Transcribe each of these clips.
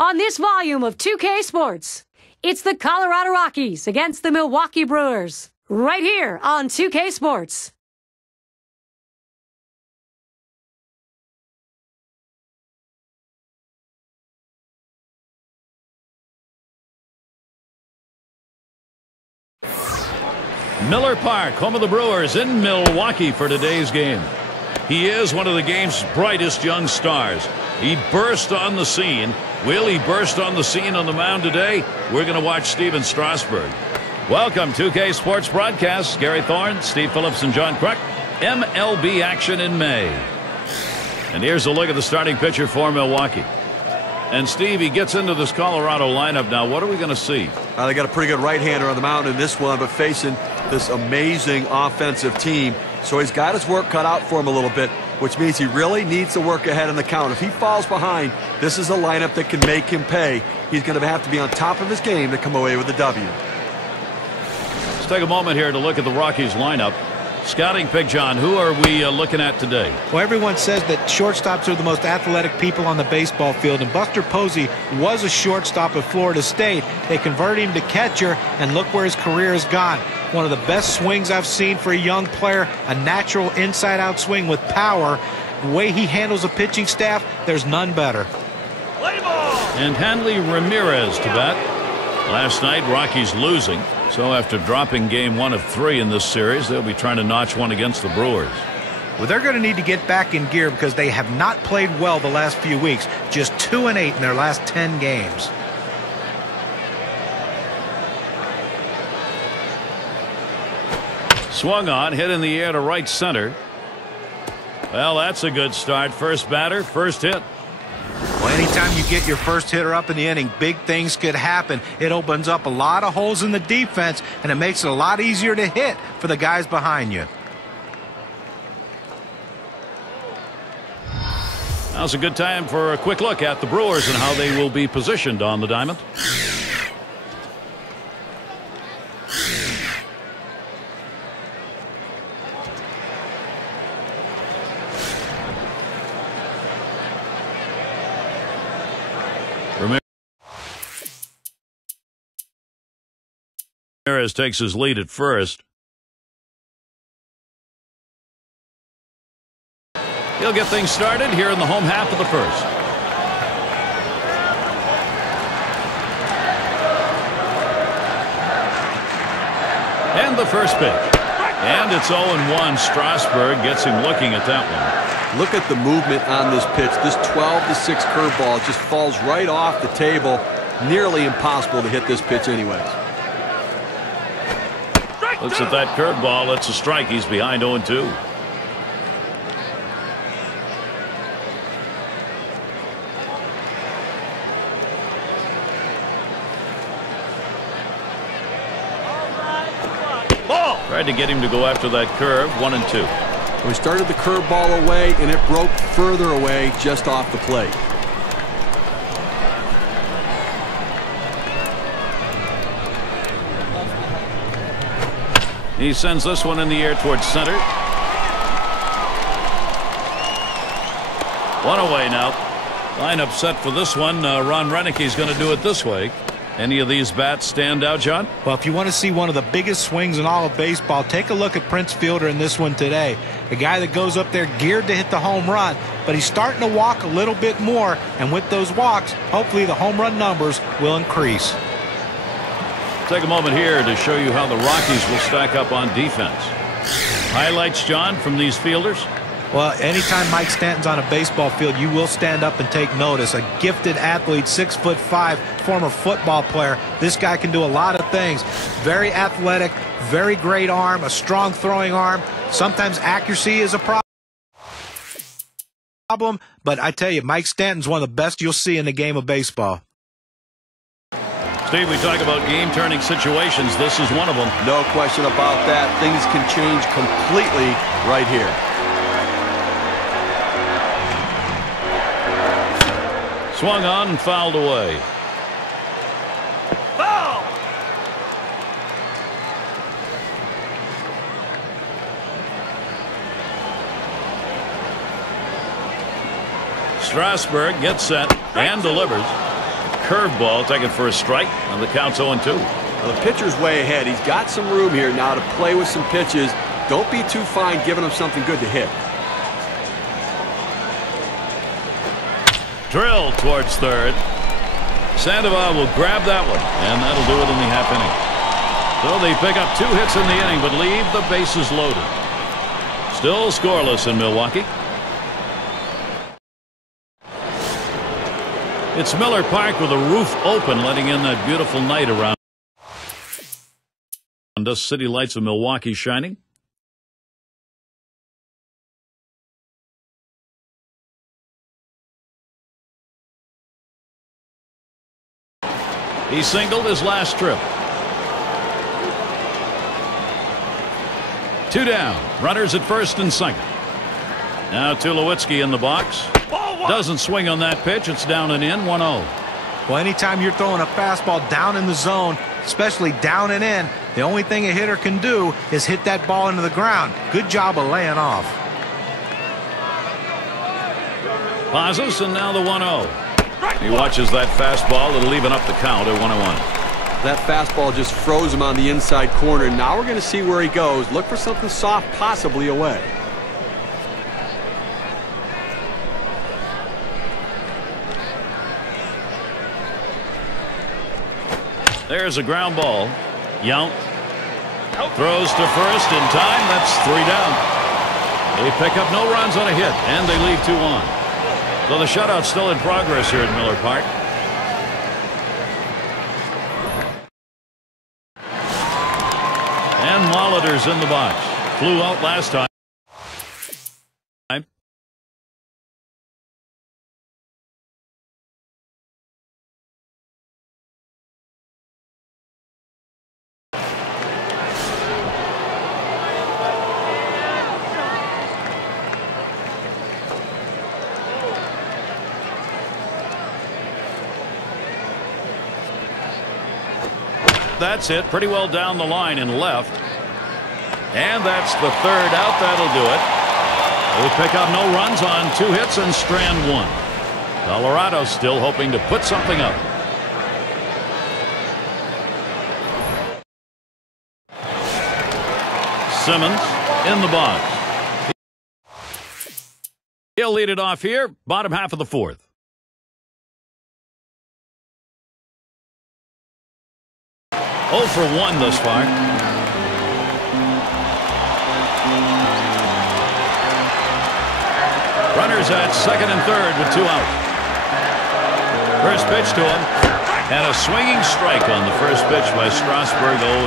on this volume of 2K Sports. It's the Colorado Rockies against the Milwaukee Brewers, right here on 2K Sports. Miller Park, home of the Brewers in Milwaukee for today's game. He is one of the game's brightest young stars. He burst on the scene. Will he burst on the scene on the mound today? We're going to watch Steven Strasburg. Welcome, 2K Sports Broadcasts. Gary Thorne, Steve Phillips, and John Kruk. MLB action in May. And here's a look at the starting pitcher for Milwaukee. And Steve, he gets into this Colorado lineup now. What are we going to see? They got a pretty good right-hander on the mound in this one, but facing this amazing offensive team. So he's got his work cut out for him a little bit, which means he really needs to work ahead in the count. If he falls behind, this is a lineup that can make him pay. He's going to have to be on top of his game to come away with a W. Let's take a moment here to look at the Rockies lineup. Scouting pick, John, who are we looking at today? Well, everyone says that shortstops are the most athletic people on the baseball field, and Buster Posey was a shortstop at Florida State. They converted him to catcher, and look where his career has gone. One of the best swings I've seen for a young player, a natural inside-out swing with power. The way he handles a pitching staff, there's none better. And Hanley Ramirez to bat. Last night, Rockies losing. So after dropping game 1 of 3 in this series, they'll be trying to notch one against the Brewers. Well, they're going to need to get back in gear because they have not played well the last few weeks. Just 2-8 in their last 10 games. Swung on, hit in the air to right center. Well, that's a good start. First batter, first hit. Well, anytime you get your first hitter up in the inning, big things could happen. It opens up a lot of holes in the defense, and it makes it a lot easier to hit for the guys behind you. Now's a good time for a quick look at the Brewers and how they will be positioned on the diamond. Ramirez takes his lead at first. He'll get things started here in the home half of the first. And the first pitch. And it's 0-1. Strasburg gets him looking at that one. Look at the movement on this pitch. This 12-6 curveball just falls right off the table. Nearly impossible to hit this pitch anyways. Looks at that curveball. It's a strike. He's behind 0-2. Ball. Tried to get him to go after that curve. 1-2. We started the curveball away, and it broke further away just off the plate. He sends this one in the air towards center. One away now. Lineup set for this one. Ron Renicke's going to do it this way. Any of these bats stand out, John? Well, if you want to see one of the biggest swings in all of baseball, take a look at Prince Fielder in this one today. A guy that goes up there geared to hit the home run, but he's starting to walk a little bit more, and with those walks, hopefully the home run numbers will increase. Take a moment here to show you how the Rockies will stack up on defense. Highlights, John, from these fielders? Well, anytime Mike Stanton's on a baseball field, you will stand up and take notice. A gifted athlete, 6'5", former football player. This guy can do a lot of things. Very athletic, very great arm, a strong throwing arm. Sometimes accuracy is a problem, but I tell you, Mike Stanton's one of the best you'll see in the game of baseball. Steve, we talk about game-turning situations. This is one of them. No question about that. Things can change completely right here. Swung on and fouled away. Foul! Strasburg gets set and delivers. curveball, taken for a strike, and the count's 0-2. Well, the pitcher's way ahead. He's got some room here now to play with some pitches. Don't be too fine giving him something good to hit. Drill towards third. Sandoval will grab that one, and that'll do it in the half inning. So they pick up 2 hits in the inning, but leave the bases loaded. Still scoreless in Milwaukee. It's Miller Park with the roof open, letting in that beautiful night around us. City lights of Milwaukee shining. He singled his last trip. 2 down. Runners at first and second. Now Tulowitzki in the box. Doesn't swing on that pitch. It's down and in. 1-0. Well, anytime you're throwing a fastball down in the zone, especially down and in, the only thing a hitter can do is hit that ball into the ground. Good job of laying off. Pauses, and now the 1-0. He watches that fastball. It'll even up the count at 1-1. That fastball just froze him on the inside corner. Now we're going to see where he goes. Look for something soft, possibly away. There's a ground ball. Yount throws to first in time. That's 3 down. They pick up no runs on a hit, and they leave 2 on. So the shutout's still in progress here at Miller Park. And Molitor's in the box. Flew out last time. That's it. Pretty well down the line and left. And that's the 3rd out. That'll do it. They pick up no runs on 2 hits and strand 1. Colorado still hoping to put something up. Simmons in the box. He'll lead it off here. Bottom half of the 4th. Oh for 1 thus far. Runners at second and third with 2 out. First pitch to him. And a swinging strike on the first pitch by Strasburg. 0-1.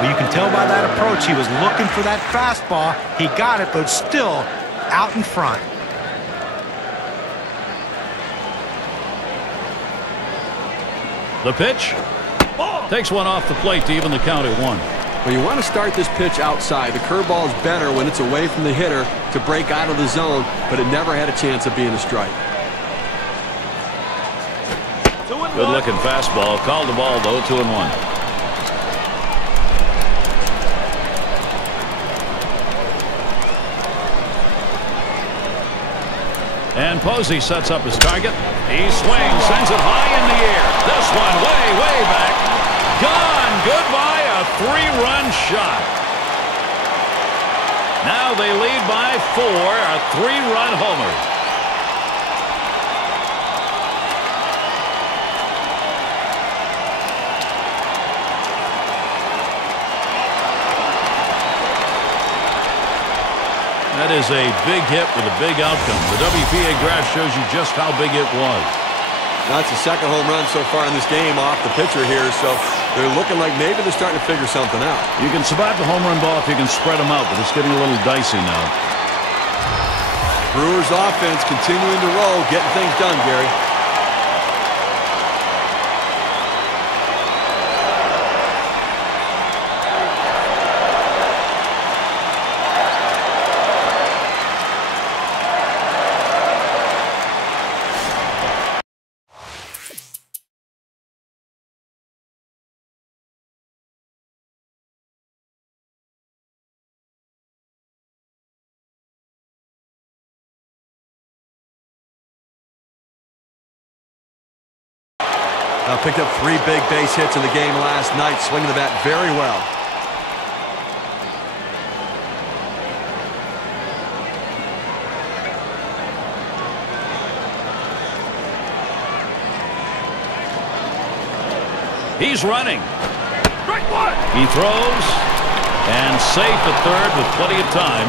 Well, you can tell by that approach he was looking for that fastball. He got it, but still out in front. The pitch. Takes one off the plate to even the count at 1. Well, you want to start this pitch outside. The curveball is better when it's away from the hitter to break out of the zone, but it never had a chance of being a strike. Good-looking fastball. Called the ball, though. 2-1. And Posey sets up his target. He swings, sends it high in the air. This one way, way back. Gone. Goodbye, a 3-run shot. Now they lead by 4, a 3-run homer. That is a big hit with a big outcome. The WPA graph shows you just how big it was. That's the 2nd home run so far in this game off the pitcher here, so they're looking like maybe they're starting to figure something out. You can survive the home run ball if you can spread them out, but it's getting a little dicey now. Brewers offense continuing to roll, getting things done, Gary. Picked up 3 big base hits in the game last night, swinging the bat very well. He's running. He throws, and safe at third with plenty of time.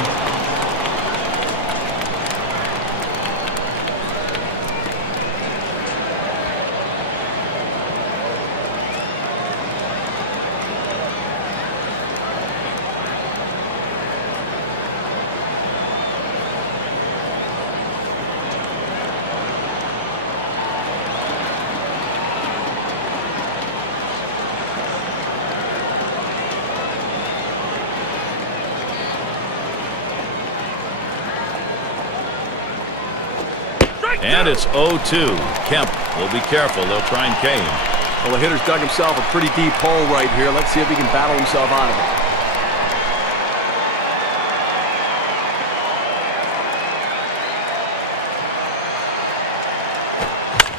And it's 0-2. Kemp will be careful. They'll try and K him. Well, the hitter's dug himself a pretty deep hole right here. Let's see if he can battle himself out of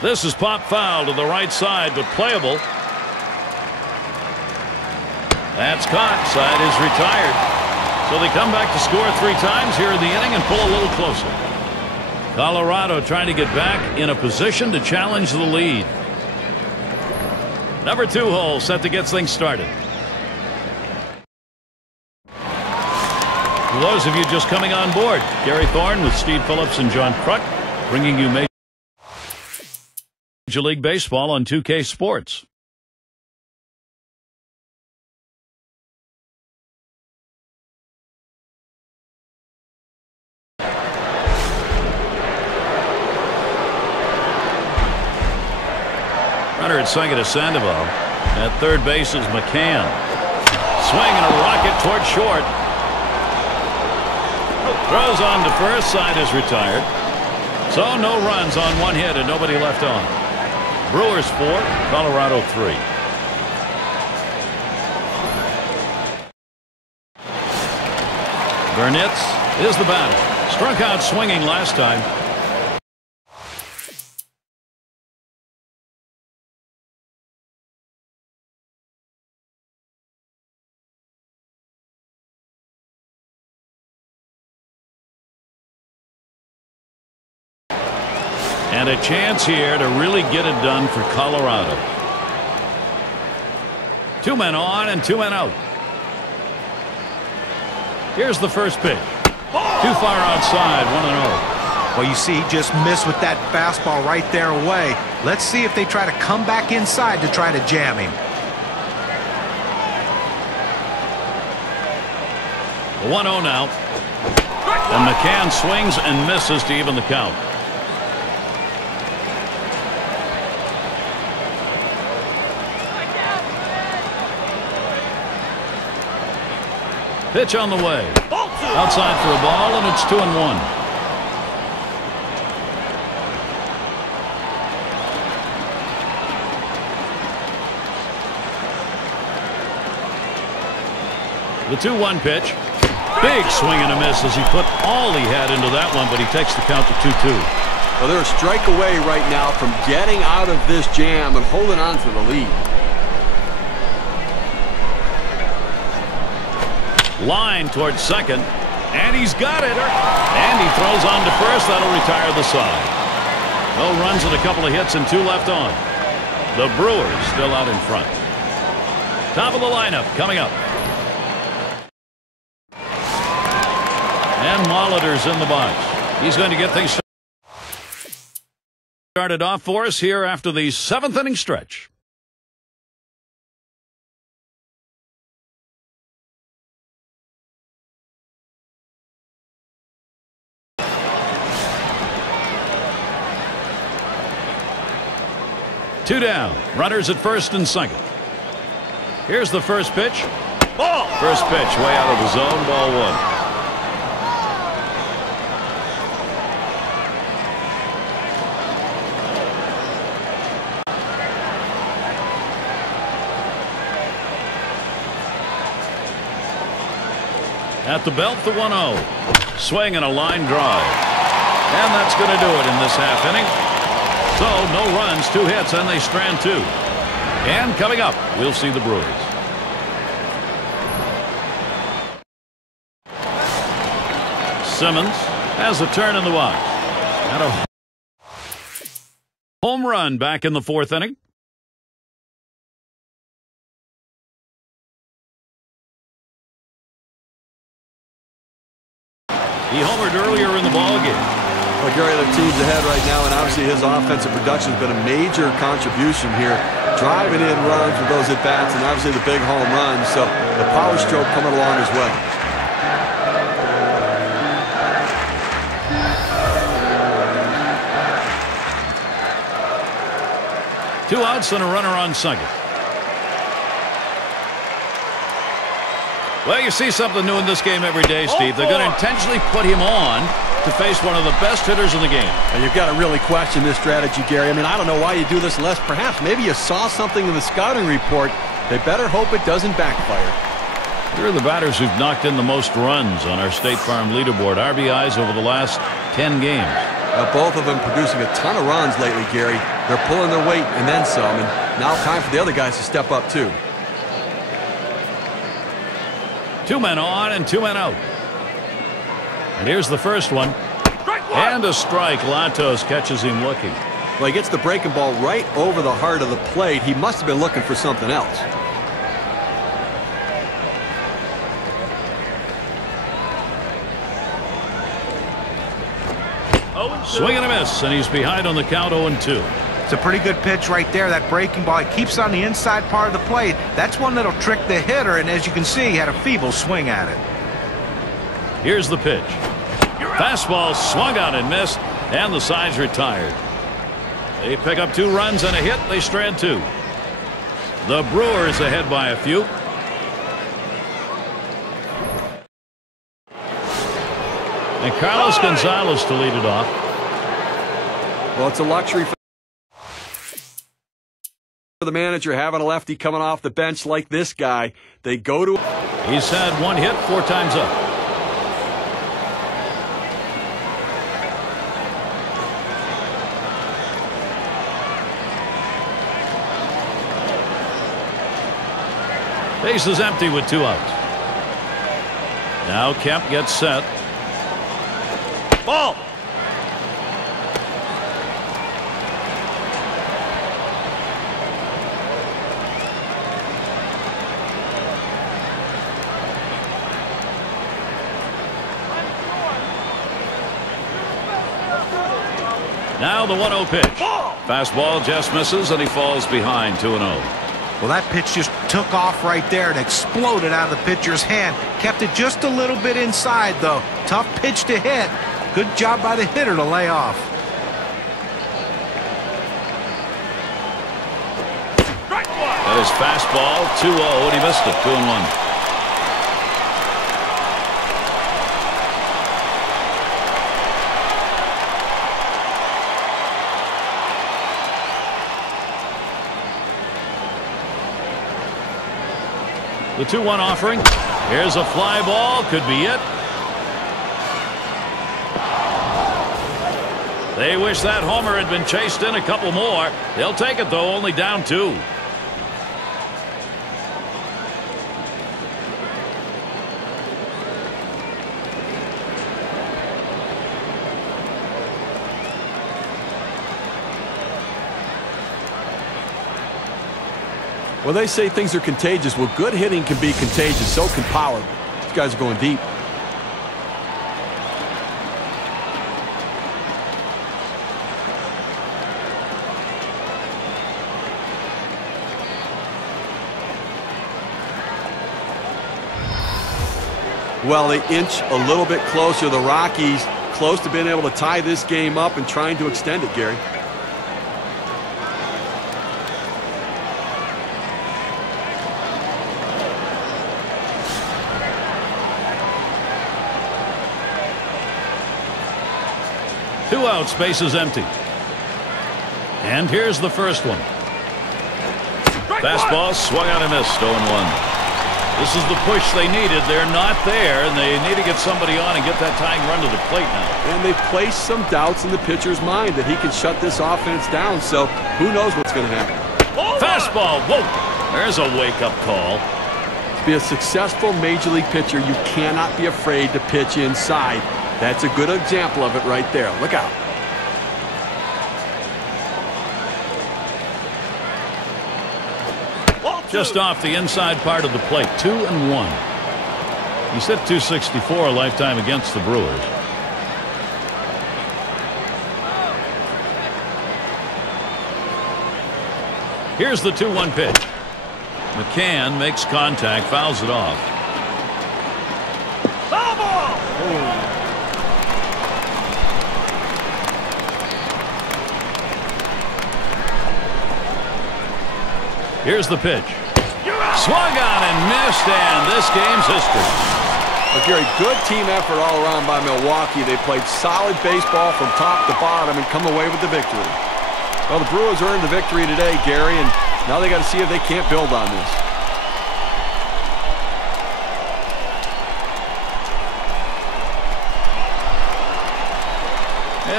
it. This is pop foul to the right side, but playable. That's caught. Side is retired. So they come back to score 3 times here in the inning and pull a little closer. Colorado trying to get back in a position to challenge the lead. Number 2 hole set to get things started. For those of you just coming on board, Gary Thorne with Steve Phillips and John Kruk bringing you Major League Baseball on 2K Sports. Runner at second is Sandoval. At third base is McCann. Swing and a rocket toward short. Throws on to first. Side is retired. So no runs on 1 hit and nobody left on. Brewers 4, Colorado 3. Burnitz is the batter. Struck out swinging last time. And a chance here to really get it done for Colorado. 2 men on and 2 men out. Here's the first pitch. Too far outside, 1-0. Well, you see, he just missed with that fastball right there away. Let's see if they try to come back inside to try to jam him. The 1-0 now. And McCann swings and misses to even the count. Pitch on the way. Outside for a ball, and it's 2-1. The 2-1 pitch. Big swing and a miss as he put all he had into that one, but he takes the count to 2-2. Well, they're a strike away right now from getting out of this jam and holding on to the lead. Line towards second, and he's got it. And he throws on to first. That'll retire the side. No runs and a couple of hits and 2 left on. The Brewers still out in front. Top of the lineup coming up. And Molitor's in the box. He's going to get things started off for us here after the 7th inning stretch. Two down. Runners at first and second. Here's the first pitch. Ball. First pitch way out of the zone. Ball 1. At the belt, the 1-0. Swing and a line drive. And that's going to do it in this half inning. So no runs, 2 hits, and they strand 2. And coming up, we'll see the Brewers. Simmons has a turn in the box. And a home run back in the 4th inning. He homered earlier in the ballgame. Well, Gary, their team's ahead right now, and obviously his offensive production has been a major contribution here, driving in runs with those at-bats, and obviously the big home runs, so the power stroke coming along as well. Two outs and a runner on second. Well, you see something new in this game every day, Steve. They're going to intentionally put him on to face one of the best hitters in the game. And you've got to really question this strategy, Gary. I mean, I don't know why you do this unless perhaps maybe you saw something in the scouting report. They better hope it doesn't backfire. Here are the batters who've knocked in the most runs on our State Farm leaderboard. RBIs over the last 10 games. Both of them producing a ton of runs lately, Gary. They're pulling their weight and then some. And now time for the other guys to step up, too. 2 men on and 2 men out. And here's the first one. And a strike. Latos catches him looking. Well, he gets the breaking ball right over the heart of the plate. He must have been looking for something else. Swing and a miss, and he's behind on the count 0-2. It's a pretty good pitch right there. That breaking ball, it keeps on the inside part of the plate. That's one that'll trick the hitter, and as you can see, he had a feeble swing at it. Here's the pitch. Fastball swung out and missed, and the side's retired. They pick up 2 runs and a hit. They strand 2. The Brewers ahead by a few. And Carlos Gonzalez to lead it off. Well, it's a luxury for the manager having a lefty coming off the bench like this guy. They go to... He's had 1 hit 4 times up. Base is empty with 2 outs. Now Kemp gets set. Ball! Now the 1-0 pitch. Fastball just misses, and he falls behind 2-0. Well, that pitch just took off right there and exploded out of the pitcher's hand. Kept it just a little bit inside, though. Tough pitch to hit. Good job by the hitter to lay off. That is fastball 2-0, and he missed it. 2-1. The 2-1 offering. Here's a fly ball. Could be it. They wish that homer had been chased in a couple more. They'll take it, though, only down 2. Well, they say things are contagious. Well, good hitting can be contagious. So can power. These guys are going deep. Well, they inch a little bit closer. The Rockies close to being able to tie this game up and trying to extend it, Gary. Two out, space is empty. And here's the first one. Fastball swung out and missed. 0-1. This is the push they needed. They're not there, and they need to get somebody on and get that tying run to the plate now. And they've placed some doubts in the pitcher's mind that he can shut this offense down, so who knows what's going to happen. Fastball. Whoa. There's a wake-up call. To be a successful Major League pitcher, you cannot be afraid to pitch inside. That's a good example of it right there. Look out. Just off the inside part of the plate. 2-1. He's hit .264 lifetime against the Brewers. Here's the 2-1 pitch. McCann makes contact, fouls it off. Foul ball! Here's the pitch. Swung on and missed, and this game's history. Well, Gary, good team effort all around by Milwaukee. They played solid baseball from top to bottom and come away with the victory. Well, the Brewers earned the victory today, Gary, and now they got to see if they can't build on this.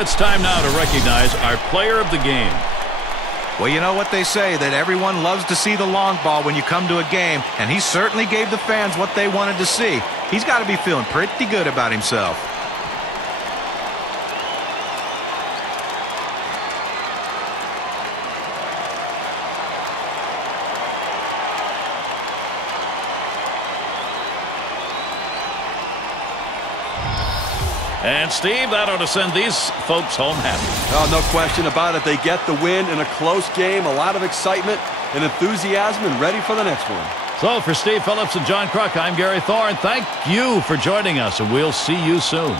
It's time now to recognize our player of the game. Well, you know what they say, that everyone loves to see the long ball when you come to a game, and he certainly gave the fans what they wanted to see. He's got to be feeling pretty good about himself. And, Steve, that ought to send these folks home happy. Oh, no question about it. They get the win in a close game, a lot of excitement and enthusiasm, and ready for the next one. So, for Steve Phillips and John Kruk, I'm Gary Thorne. Thank you for joining us, and we'll see you soon.